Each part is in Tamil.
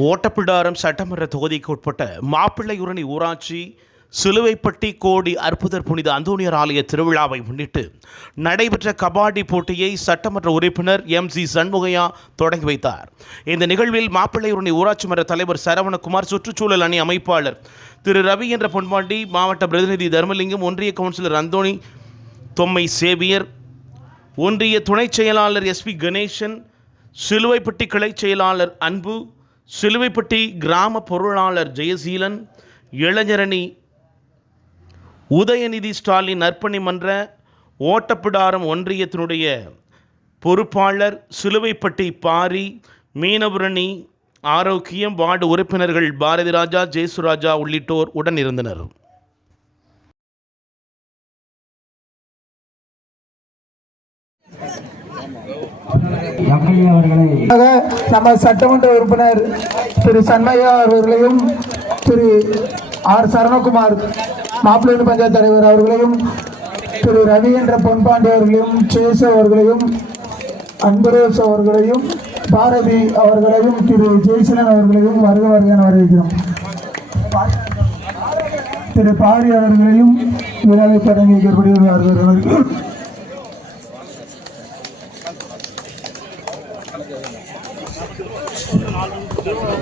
ஓட்டப்பிடாரம் சட்டமன்ற தொகுதிக்கு உட்பட்ட மாப்பிள்ளையுரணி ஊராட்சி சிலுவைப்பட்டி கோடி அற்புதர் புனித அந்தோனியர் ஆலய திருவிழாவை முன்னிட்டு நடைபெற்ற கபாடி போட்டியை சட்டமன்ற உறுப்பினர் எம் சி சண்முகையா தொடங்கி வைத்தார். இந்த நிகழ்வில் மாப்பிள்ளையுரணி ஊராட்சி மன்ற தலைவர் சரவணகுமார் சுற்றுச்சூழல் அணி அமைப்பாளர் திரு ரவி என்ற பொன்பாண்டி மாவட்ட பிரதிநிதி தர்மலிங்கம் ஒன்றிய கவுன்சிலர் அந்தோணி தொம்மை சேவியர் ஒன்றிய துணைச் செயலாளர் எஸ்பி கணேசன் சிலுவைப்பட்டி கிளைச் செயலாளர் அன்பு சிலுவைப்பட்டி கிராம பொருளாளர் ஜெயசீலன் இளைஞரணி உதயநிதி ஸ்டாலின் நற்பணி மன்ற ஓட்டப்பிடாரம் ஒன்றியத்தினுடைய பொறுப்பாளர் சிலுவைப்பட்டி பாரி மீனபுரணி ஆரோக்கியம் வார்டு உறுப்பினர்கள் பாரதிராஜா ஜெயசுராஜா உள்ளிட்டோர் உடன் இருந்தனர். எம்எல்ஏ அவர்களை நம்ம சட்டமன்ற உறுப்பினர் திரு சண்மையா அவர்களையும் திரு ஆர் சரணகுமார் மாப்பிள்ளை பஞ்சாயத்து தலைவர் அவர்களையும் திரு ரவி என்ற பொன்பாண்டி அவர்களையும் சேசு அவர்களையும் அன்பரோஸ் அவர்களையும் பாரதி அவர்களையும் திரு ஜெய்சலன் அவர்களையும் வருக வருக வரவேற்கிறோம். திரு பாரி அவர்களையும் விழாவை தொடங்கி வைக்கக்கூடிய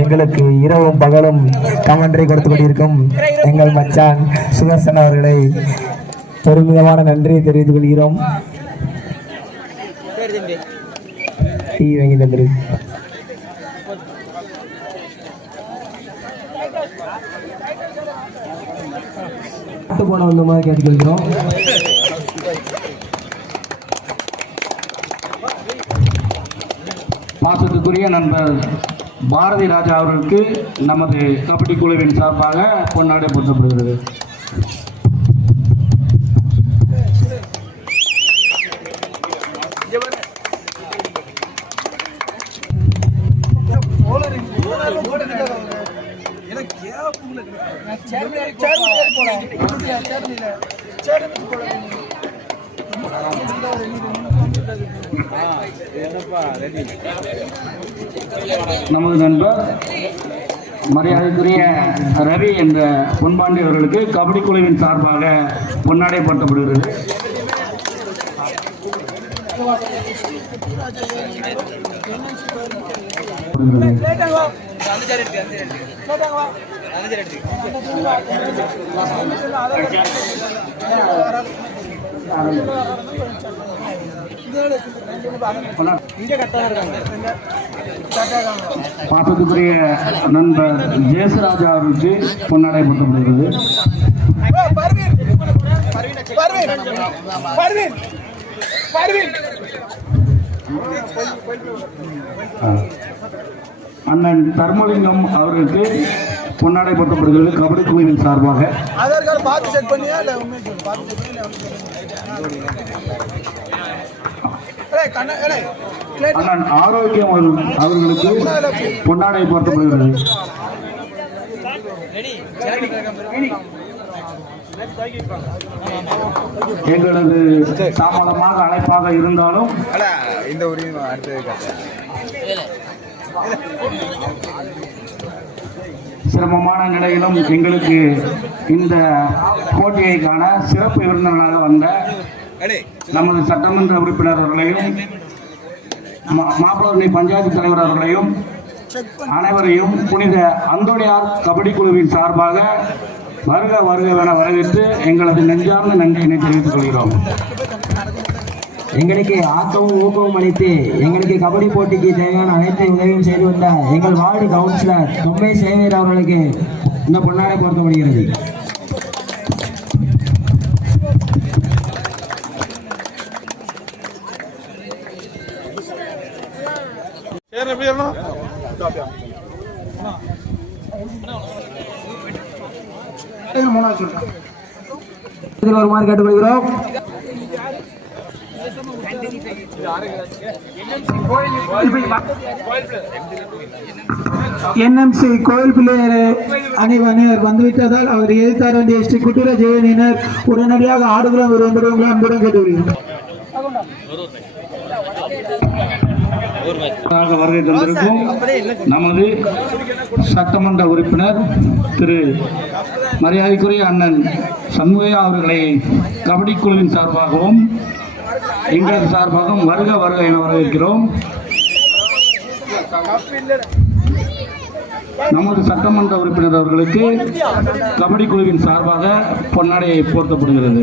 எங்களுக்கு இரவும் பகலும் கமெண்ட்ரி கொடுத்து கொண்டிருக்கும் எங்கள் மச்சான் சுதர்சன் அவர்களை பெருமிதமான நன்றியை தெரிவித்துக் கொள்கிறோம். டீ வாங்கி தந்துரு. போன வந்தமாக கேட்டுக்கொள்கிறோம் பாசத்துக்குரிய நண்பர் பாரதி ராஜா அவர்களுக்கு நமது கபடி குழுவின் சார்பாக பொன்னாடை நமது நண்பர் மரியாதைக்குரிய ரவி என்ற பொன்பாண்டி அவர்களுக்கு கபடி குழுவின் சார்பாக பொன்னாடை போர்த்தப்படுகிறது பாசத்துக்குரிய நண்பர் ஜெயசராஜா அவருக்கு பொன்னாடை போட்டப்படுகிறது அண்ணன் தர்மலிங்கம் அவர்களுக்கு பொன்னாடை போட்டப்படுகிறது கபடி குழுவின் சார்பாக. ஆதார் கார்டு பார்த்து செக் பண்ணியா இல்லை அண்ணன் ஆரோக்கியம் அவர்கள்- அவர்களுக்கு பொன்னாடை போர்த்தப்படுகிறது எங்களது தாமதமாக அழைப்பாக இருந்தாலும் இந்த கதை சிரமமான நிலையிலும் எங்களுக்கு இந்த போட்டியை காண சிறப்பு விருந்தினராக வந்த நமது சட்டமன்ற உறுப்பினர் அவர்களையும் மா- பஞ்சாயத்து தலைவர் அவர்களையும் அனைவரையும் புனித அந்தோணியார் கபடி குழுவின் சார்பாக வருக வருகவென வரவேற்று எங்களது நெஞ்சார்ந்த நன்றியினை தெரிவித்துக் கொள்கிறோம். எங்களுக்கு ஆக்கமும் ஊக்கமும் அளித்து எங்களுக்கு கபடி போட்டிக்கு தேவையான அனைத்து உதவியும் செய்து வந்த எங்கள் வார்டு கவுன்சிலர் தொம்மை சேவியர் அவர்களுக்கு இந்த பொன்னாடை பொருத்தப்படுகிறது ஏன் எப்படி மூணாவது வருமாறு கேட்டுக்கொள்கிறோம் என்எம்சி கோயில் பிள்ளையர் அணிவனர் வந்துவிட்டதால் அவர் எதிர்த்தார் வேண்டிய ஸ்ரீ குட்டிர ஜெயனினர் உடனடியாக ஆடுகளும் விரும்புகிறவங்களை அன்புடன் கேட்டுக்கொள்கிறோம் ஆக வருகை தந்திருக்கும் நமது சட்டமன்ற உறுப்பினர் திரு மரியாதைக்குரிய அண்ணன் சண்முகையா அவர்களை கபடி குழுவின் சார்பாகவும் எங்களது சார்பாகவும் வருக வருக என வரவேற்கிறோம். நமது சட்டமன்ற உறுப்பினர் அவர்களுக்கு கபடி குழுவின் சார்பாக பொன்னாடை போர்த்தப்படுகிறது.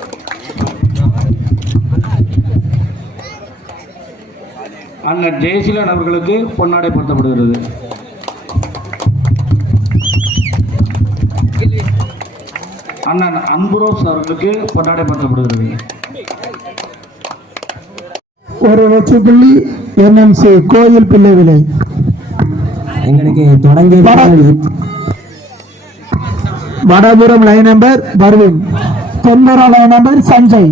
அண்ணன் ஜெயசீலன் அவர்களுக்கு பொன்னாடை போர்த்தப்படுகிறது. அண்ணன் அன்புரோஸ் அவர்களுக்கு பொன்னாடை போர்த்தப்படுகிறது. ஒரு வெற்றி புள்ளி என்எம்சி கோயில் பிள்ளை விலை எங்களுக்கு தொடங்கிய வடபுறம் லைன் நம்பர் பர்வின் தென்புற லைன் நம்பர் சஞ்சய்.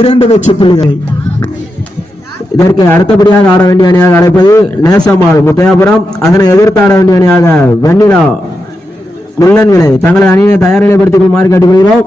இரண்டு வெற்றி புள்ளிகளை. இதற்கு அடுத்தபடியாக ஆட வேண்டிய அணியாக அழைப்பது நேசம்மாள் முத்தையாபுரம். அதனை எதிர்த்து ஆட வேண்டிய அணியாக வெண்ணிலா முள்ளன்களை தங்களை அணியை தயார் நிலைப்படுத்திக் கொள்ளுமாறு கேட்டுக்கொள்கிறோம்.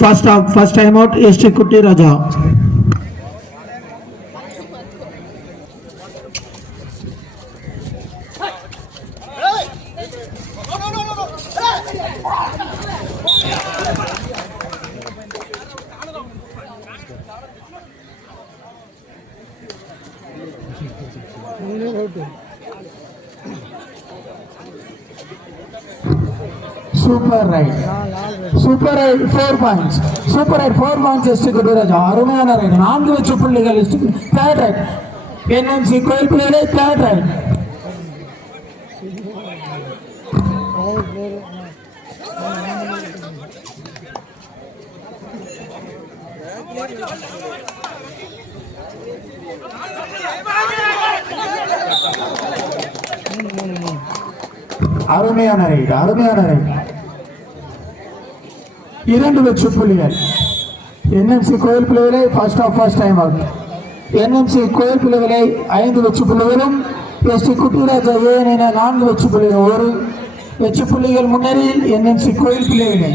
First half first time out ST Kutti Raja super raid super raid four points super raid four points ST Kuttiraja அருமையான ரைட் நான்கு வெற்றி புள்ளிகள் எஸ்டி தேர்ட் ரைட் என்எம்சி கோயில் பிள்ளைகளே தேர்ட் ரைட் Thank you. அருமையான ரைடு அருமையான ரைடு. இரண்டு வெற்றி புள்ளிகள் என்எம்சி கோயில் பிள்ளைகளை first half first time out NMC கோயில் பிள்ளைகளை ஐந்து வெற்றி புள்ளிகளும் எஸ்டி குட்டிராஜா ஏன் என நான்கு வெற்றி புள்ளிகள் ஒரு வெற்றி புள்ளிகள் முன்னேறி என்எம்சி கோயில் பிள்ளைகளை.